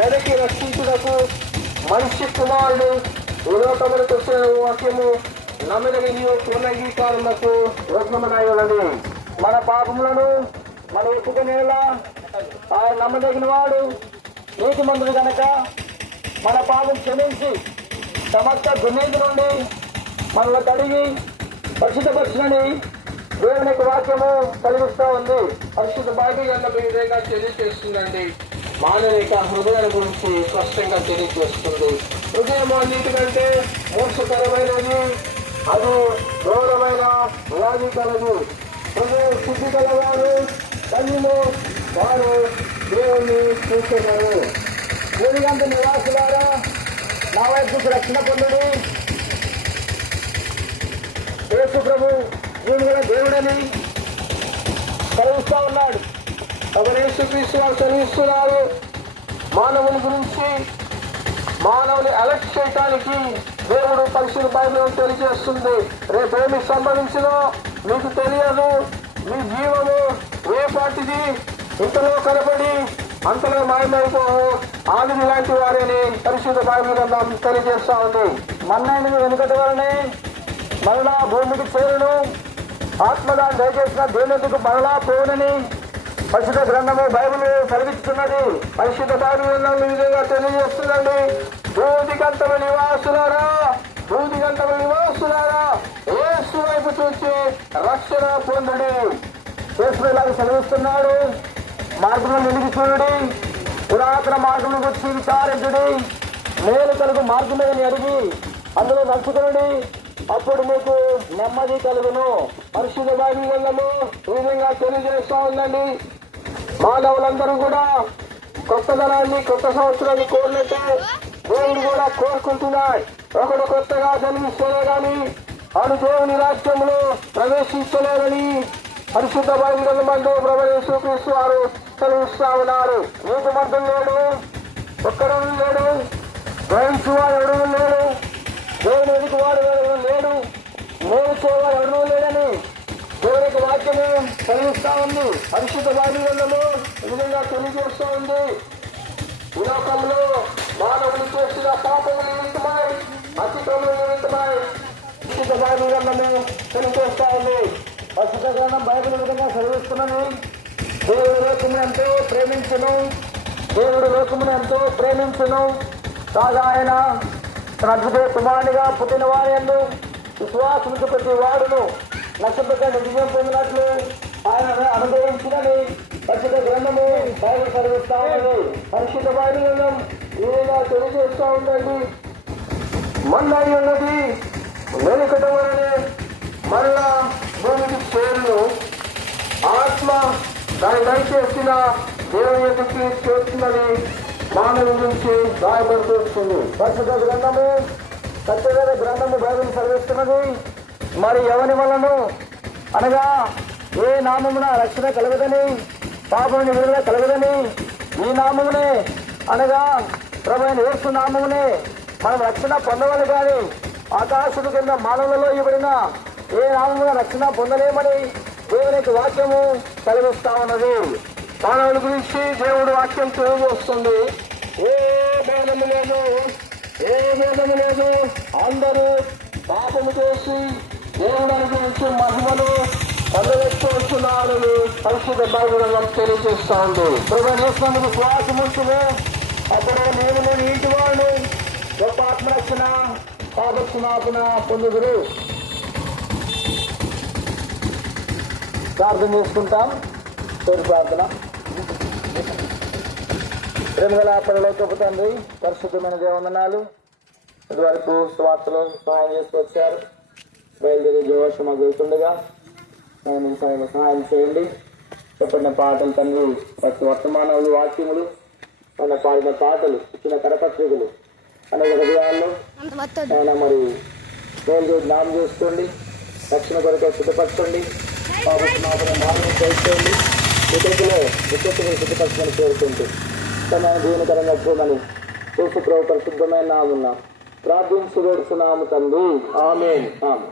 వెనక్కి రక్షించుటకు మనిషి కుమారుడు ఈ వచ్చిన వాక్యము నమ్మదగిన పూర్ణగీకారులకు రత్నమనై ఉన్నది మన పాపములను మన ఒప్పుకునేలా ఆయన నమ్మదగిన వాడు. నీతి మందులు కనుక మన పాపం క్షమించి సమస్త దుర్నీతి నుండి మనల్ని కడిగి పరిశుద్ధపరచునని దేవుని యొక్క వాక్యము కలిగిస్తూ ఉంది. పరిశుద్ధ బాధ్యత అన్న ఈ విధంగా తెలియజేస్తుందండి మానవిక హృదయాల గురించి స్పష్టంగా తెలియజేస్తుంది. హృదయం అన్నిటికంటే మోసకరమైనది అది ఘోరమైన వ్యాధి కలదు. హృదయ శుద్ధి కలవారు తల్లిలో వారు దేవుణ్ణి చూసేవారు. ఎందుకంటే నిరాశలారా నా వైపు రక్షణ పొందుడు. యేసు ప్రభు దీని కూడా దేవుడని ఒక యేసుక్రీస్తు వారు చదివిస్తున్నారు మానవుని గురించి మానవుని అలర్ట్ చేయటానికి దేవుడు పరిశుద్ధ బైబిల్ తెలియజేస్తుంది. రేపు సంభవించినో మీకు తెలియదు. మీ జీవము ఏ ఇంతలో కనబడి అంతలో మాయమైపోవు. ఆదిని లాంటి వారిని పరిశుద్ధ బైబిల్ గ్రంథం తెలియజేస్తా ఉంది. మన్నైనది వెనుకటి వలనే మరలా భూమికి చేరును. ఆత్మగా దయచేసిన దేవునికి మరలా పోనని పరిశుద్ధ గ్రంథము బైబిల్ కలిగిస్తున్నది పరిశుద్ధ బైబిల్ విధంగా తెలియజేస్తుందండి. భూదిగంతమ నివాసులారా భూదిగంతమ నివాసులారా ఏసు వైపు చూసి రక్షణ పొందుడి. యేసు ఇలాగ సెలవిస్తున్నాడు. మార్గంలో వెలిగి చూడండి. పురాతన మార్గం గురించి విచారించుడి. మేలు కలుగు మార్గమేని అడిగి అందులో నడుచుకునండి. అప్పుడు మీకు నెమ్మది కలుగును. పరిశుద్ధ బైబిల్లో ఈ విధంగా తెలియజేస్తా ఉందండి. మానవులందరూ కూడా కొత్త కొత్తదనాన్ని కొత్త సంవత్సరాన్ని కోరినట్టే దేవుడు కూడా కోరుకుంటున్నాయి ఒకడు కొత్తగా జన్మిస్తేనే గాని అను దేవుని రాజ్యంలో ప్రవేశించలేదని పరిశుద్ధ బైబిల్ మందు ప్రవేశ వారు సెలవిస్తా ఉన్నారు. నీకు మద్దం లేడు ఒక్కడు లేడు గ్రహించు వాడు ఎవడు లేడు దేవుని ఎదుటి వాడు లేడు నేను చేయవాడు వాక్యము తెలియస్తా ఉంది. పరిశుద్ధ బాధ్యతలను ఈ విధంగా తెలియజేస్తూ ఉంది. ఈ లోకంలో మానవులు చేసిన పాపముల నిమిత్తమై అతిక్రమణ నిమిత్తమై పరిశుద్ధ బాధ్యతలను తెలియజేస్తా ఉంది. పరిశుద్ధ గ్రంథం బైబిల్ విధంగా చదివిస్తున్నాను దేవుడు లోకమును ఎంతో ప్రేమించను. దేవుడు లోకమును ఎంతో ప్రేమించను. కాగా ఆయన తన అద్భుత కుమారునిగా పుట్టిన వారి ఎందు విశ్వాసముకు ప్రతి వాడును. నష్టపెట్ట విజయం పొందినట్లు ఆయన అనుభవించినని పరిశుద్ధ గ్రంథము బైబిల్ చదివిస్తా ఉన్నది. పరిశుద్ధ బైబిల్ గ్రంథం ఈ విధంగా తెలియజేస్తూ ఉండండి. మన్నై ఉన్నది వెనుకటం వలనే మరలా భూమికి చేరును. ఆత్మ దాని దయచేసిన దేవుని ఎదుటి చేస్తున్నది మానవుల నుంచి రాయబడుతుంది పరిశుద్ధ గ్రంథము సత్యవేద గ్రంథము బైబిల్ చదివిస్తున్నది. మరి ఎవరి వలను అనగా ఏ నామమున రక్షణ కలగదని పాపముని విడుదల కలగదని ఈ నామమునే అనగా ప్రభు యేసు నామమునే మనం రక్షణ పొందవాలి కానీ ఆకాశుడు కింద మానవులలో ఇవ్వబడిన ఏ నామమున రక్షణ పొందలేమని దేవుని యొక్క వాక్యము కలిగిస్తా ఉన్నది. మానవుల గురించి దేవుడు వాక్యం తెలియజేస్తుంది. ఏ భేదము లేదు ఏ భేదము లేదు. అందరూ పాపము చేసి దేవుడు అనుభవించే మహిమను పొందవచ్చున్నారు పరిశుద్ధ బైబిల్ తెలియజేస్తా ఉంది. ప్రభు చేసినందుకు శ్వాసం ఉంచును అప్పుడు నేను నేను ఇంటి వాళ్ళు గొప్ప ఆత్మరక్షణ పాపక్షమాపణ పొందుదురు. ప్రార్థన చేసుకుంటాం. తోడు ప్రార్థన. ప్రేమగల పరలోకపు తండ్రి పరిశుద్ధమైన దేవందనాలు ఇదివరకు స్వార్థలో సహాయం చేసి వచ్చారు. బయలుదేరి జోషం మాకు వెళ్తుండగా నేను సహాయం సహాయం చేయండి. చెప్పిన పాటలు తండ్రి ప్రతి వర్తమానాలు వాక్యములు మన పాడిన పాటలు ఇచ్చిన కరపత్రికలు అనేక హృదయాల్లో ఆయన మరి దేవుడు నామం చేసుకోండి. రక్షణ కొరకు సిద్ధపరచండి. మార్గం చేసుకోండి వికృతిలో వికృతిని సిద్ధపరచమని కోరుకుంటూ తన దీవనకరంగా చూడని చూసు ప్రభు పరిశుద్ధమైన నామున్న ప్రార్థించు వేడుచున్నాము తండ్రి. ఆమె ఆమె